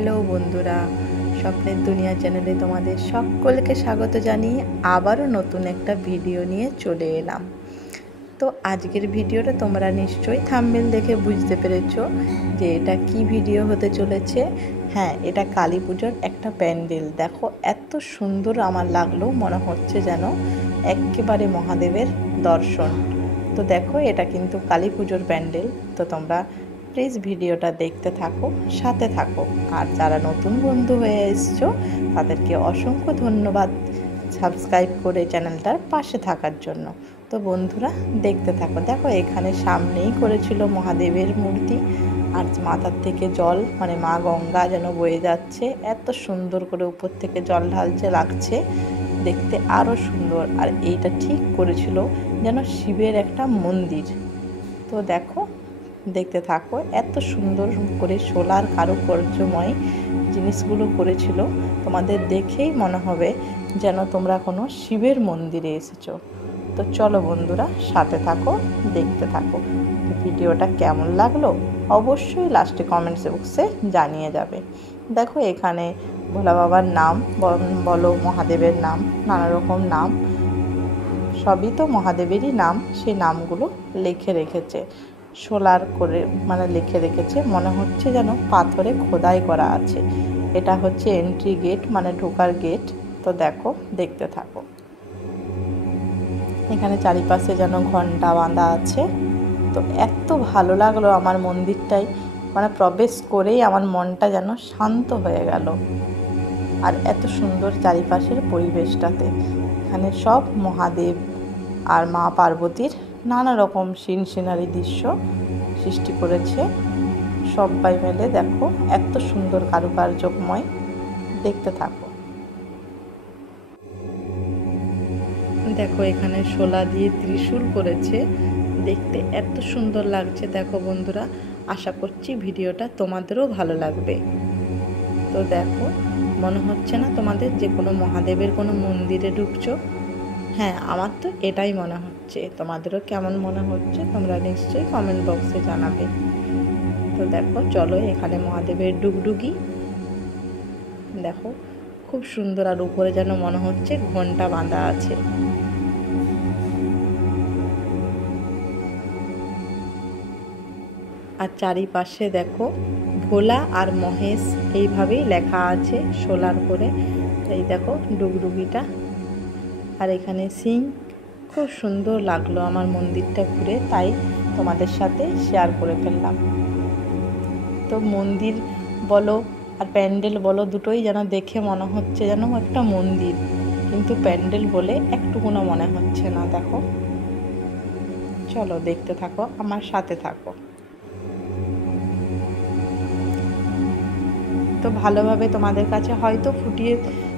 Hello বন্ধুরা, স্বপ্নের দুনিয়া চ্যানেলে তোমাদের সকলকে স্বাগত জানিয়ে আবারও নতুন একটা ভিডিও নিয়ে চলে এলাম। তো আজকের ভিডিওটা তোমরা নিশ্চয়ই থাম্বনেল দেখে বুঝতে পেরেছো যে এটা কি ভিডিও হতে চলেছে। হ্যাঁ, এটা কালী পুজোর একটা প্যান্ডেল। দেখো এত সুন্দর আমার লাগলো, মনে হচ্ছে যেন একেবারে মহাদেবের দর্শন। তো দেখো এটা কিন্তু কালী পুজোর প্যান্ডেল। তো তোমরা প্লিজ ভিডিওটা দেখতে থাকো, সাথে থাকো। আর যারা নতুন বন্ধু হয়ে এসছো তাদেরকে অসংখ্য ধন্যবাদ সাবস্ক্রাইব করে চ্যানেলটার পাশে থাকার জন্য। তো বন্ধুরা দেখতে থাকো। দেখো এখানে সামনেই করেছিল মহাদেবের মূর্তি, আর মাথার থেকে জল মানে মা গঙ্গা যেন বয়ে যাচ্ছে, এত সুন্দর করে উপর থেকে জল ঢালছে, লাগছে দেখতে আরও সুন্দর। আর এইটা ঠিক করেছিল যেন শিবের একটা মন্দির। তো দেখো দেখতে থাকো, এত সুন্দর করে সোলার কারুকার্যময় জিনিসগুলো করেছিল, তোমাদের দেখেই মনে হবে যেন তোমরা কোনো শিবের মন্দিরে এসেছো। তো চলো বন্ধুরা সাথে থাকো, দেখতে থাকো। ভিডিওটা কেমন লাগলো অবশ্যই লাস্টে কমেন্টস বক্সে জানিয়ে যাবে। দেখো এখানে ভোলা বাবার নাম বলো, মহাদেবের নাম, নানা রকম নাম, সবই তো মহাদেবেরই নাম, সেই নামগুলো লিখে রেখেছে সোলার করে, মানে লিখে রেখেছে, মনে হচ্ছে যেন পাথরে খোদাই করা আছে। এটা হচ্ছে এন্ট্রি গেট, মানে ঢোকার গেট। তো দেখো দেখতে থাকো। এখানে চারিপাশে যেন ঘন্টা বাঁধা আছে। তো এত ভালো লাগলো আমার মন্দিরটাই, মানে প্রবেশ করেই আমার মনটা যেন শান্ত হয়ে গেল। আর এত সুন্দর চারিপাশের পরিবেশটাতে, এখানে সব মহাদেব আর মা পার্বতীর নানা রকম সিনারি দৃশ্য সৃষ্টি করেছে সবাই মিলে। দেখো এত সুন্দর কারুকার্যময়, দেখতে থাকো। দেখো এখানে শোলা দিয়ে ত্রিশূল করেছে, দেখতে এত সুন্দর লাগছে। দেখো বন্ধুরা, আশা করছি ভিডিওটা তোমাদেরও ভালো লাগবে। তো দেখো মনে হচ্ছে না তোমাদের যে কোনো মহাদেবের কোনো মন্দিরে ঢুকছো? হ্যাঁ, আমার তো এটাই মনে হচ্ছে। তোমাদেরও কেমন মনে হচ্ছে তোমরা নিশ্চয়ই কমেন্ট বক্সে জানাবে। তো দেখো চলো, এখানে মহাদেবের ডুগডুগি দেখো খুব সুন্দর, আর উপরে যেন মনে হচ্ছে ঘন্টা বাঁধা আছে। আর চারিপাশে দেখো ভোলা আর মহেশ এইভাবেই লেখা আছে সোলার করে। এই দেখো ডুগডুগিটা, আর এখানে সিং। খুব সুন্দর লাগলো আমার মন্দিরটা ঘুরে, তাই তোমাদের সাথে শেয়ার করে ফেললাম। তো মন্দির বলো আর প্যান্ডেল বলো, দুটোই যেন দেখে মনে হচ্ছে যেন একটা মন্দির, কিন্তু প্যান্ডেল বলে একটুকুনো মনে হচ্ছে না। দেখো চলো দেখতে থাকো, আমার সাথে থাকো। তো ভালোভাবে তোমাদের কাছে হয়তো ফুটিয়ে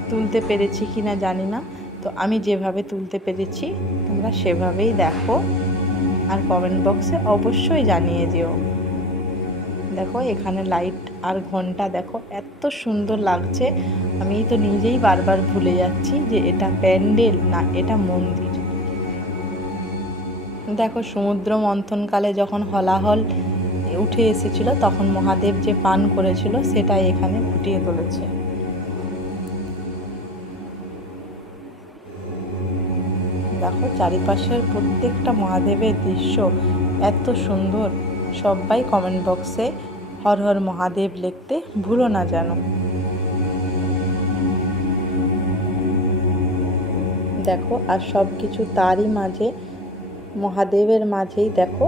তুলতে পেরেছি কি না জানি না। তো আমি যেভাবে তুলতে পেরেছি তোমরা সেভাবেই দেখো, আর কমেন্ট বক্সে অবশ্যই জানিয়ে যেও। দেখো এখানে লাইট আর ঘন্টা দেখো এত সুন্দর লাগছে, আমি তো নিজেই বারবার ভুলে যাচ্ছি যে এটা প্যান্ডেল না এটা মন্দির। দেখো সমুদ্র মন্থনকালে যখন হলাহল উঠে এসেছিল, তখন মহাদেব যে পান করেছিল সেটাই এখানে ফুটিয়ে তুলেছে। দেখো চারিপাশের প্রত্যেকটা মহাদেবের দৃশ্য এত সুন্দর। সবাই কমেন্ট বক্সে হর হর মহাদেব লিখতে ভুলো না যেন। দেখো আর সব কিছু তারই মাঝে, মহাদেবের মাঝেই দেখো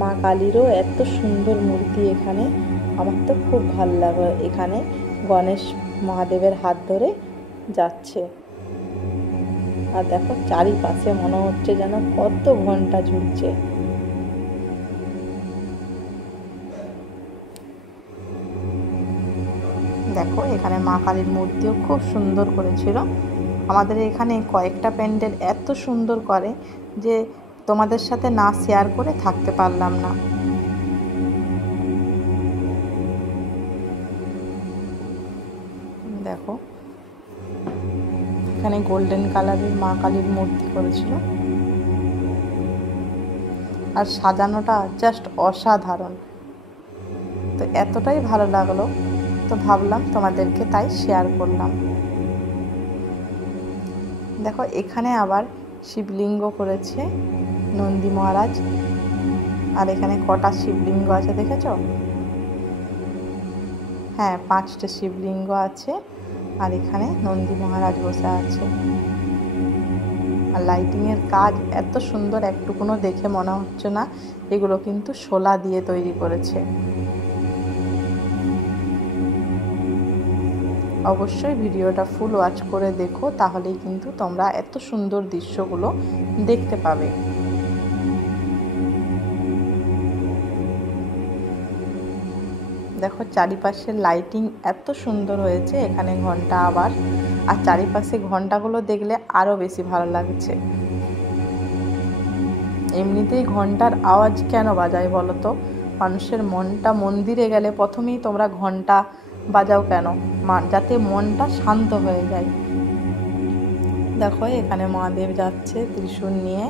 মা কালীরও এত সুন্দর মূর্তি এখানে। আমার তো খুব ভালো লাগে। এখানে গণেশ মহাদেবের হাত ধরে যাচ্ছে, আর দেখো চারিপাশে মনে হচ্ছে যেন কত ঘন্টা ঝুলছে। দেখো এখানে মা কালীর মূর্তিও খুব সুন্দর করেছিল। আমাদের এখানে কয়েকটা প্যান্ডেল এত সুন্দর করে যে তোমাদের সাথে না শেয়ার করে থাকতে পারলাম না। দেখো এখানে গোল্ডেন কালারের মা কালীর মূর্তি করেছিল, আর সাজানোটা জাস্ট অসাধারণ। তো এতটাই ভালো লাগলো তো ভাবলাম তোমাদেরকে তাই শেয়ার করলাম। দেখো এখানে আবার শিবলিঙ্গ করেছে নন্দী মহারাজ, আর এখানে কটা শিবলিঙ্গ আছে দেখেছো? হ্যাঁ, 5টে শিবলিঙ্গ আছে, আর এখানে নন্দী মহারাজ বসে আছে। আর লাইটিংয়ের কাজ এত সুন্দর, একটুকুনো দেখে মনে হচ্ছে না এগুলো কিন্তু শোলা দিয়ে তৈরি করেছে। অবশ্যই ভিডিওটা ফুল ওয়াচ করে দেখো, তাহলেই কিন্তু তোমরা এত সুন্দর দৃশ্যগুলো দেখতে পাবে। দেখো চারিপাশের লাইটিং এত সুন্দর হয়েছে, এখানে ঘন্টা আবার, আর চারিপাশে ঘন্টাগুলো দেখলে আরো বেশি ভালো লাগছে। এমনিতেই ঘন্টার আওয়াজ কেন বাজায় বলো তো? মানুষের মনটা মন্দিরে গেলে প্রথমেই তোমরা ঘন্টা বাজাও কেন? যাতে মনটা শান্ত হয়ে যায়। দেখো এখানে মহাদেব যাচ্ছে ত্রিশূল নিয়ে।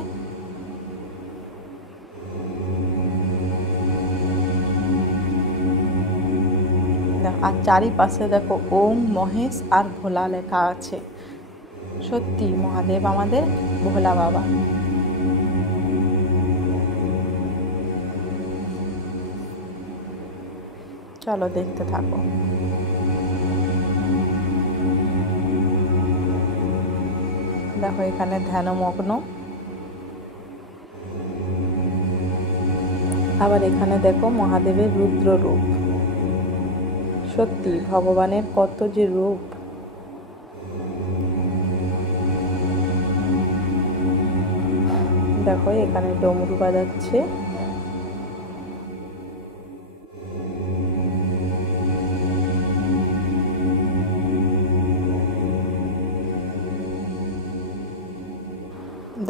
আর চারিপাশে দেখো ওম, মহেশ আর ভোলা লেখা আছে। সত্যি মহাদেব আমাদের ভোলা বাবা। চলো দেখতে থাকো। দেখো এখানে ধ্যানমগ্ন। আবার এখানে দেখো মহাদেবের রুদ্র রূপ। সত্যি ভগবানের কত যে রূপ। দেখো এখানে ডমরু বাজাচ্ছে।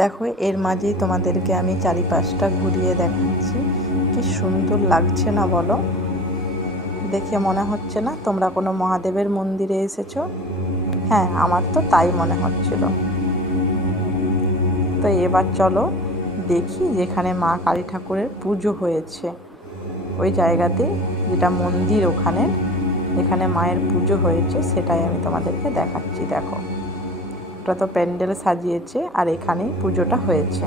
দেখো এর মাঝেই তোমাদেরকে আমি চারিপাশটা ঘুরিয়ে দেখাচ্ছি। কি সুন্দর লাগছে না বলো? দেখে মনে হচ্ছে না তোমরা কোনো মহাদেবের মন্দিরে এসেছো? হ্যাঁ, আমার তো তাই মনে হচ্ছিল। তো এবার চলো দেখি যেখানে মা কালী ঠাকুরের পুজো হয়েছে, ওই জায়গাতে যেটা মন্দির, এখানে মায়ের পুজো হয়েছে, সেটাই আমি তোমাদেরকে দেখাচ্ছি। দেখো ওটা তো প্যান্ডেল সাজিয়েছে, আর এখানেই পুজোটা হয়েছে।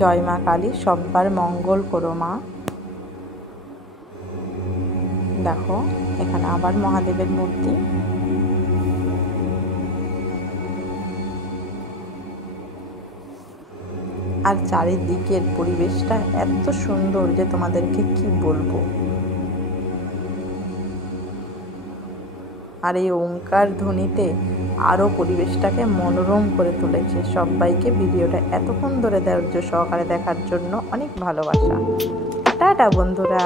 জয় মা কালী, সব্বার মঙ্গল করো মা। দেখো এখানে আবার মহাদেবের মূর্তি। আর চারিদিকের পরিবেশটা এত সুন্দর যে তোমাদেরকে কি বলবো। আর এই ওঙ্কার ধ্বনিতে আরও পরিবেশটাকে মনোরম করে তুলেছে। সবাইকে ভিডিওটা এতক্ষণ ধরে ধৈর্য সহকারে দেখার জন্য অনেক ভালোবাসা। টাটা বন্ধুরা।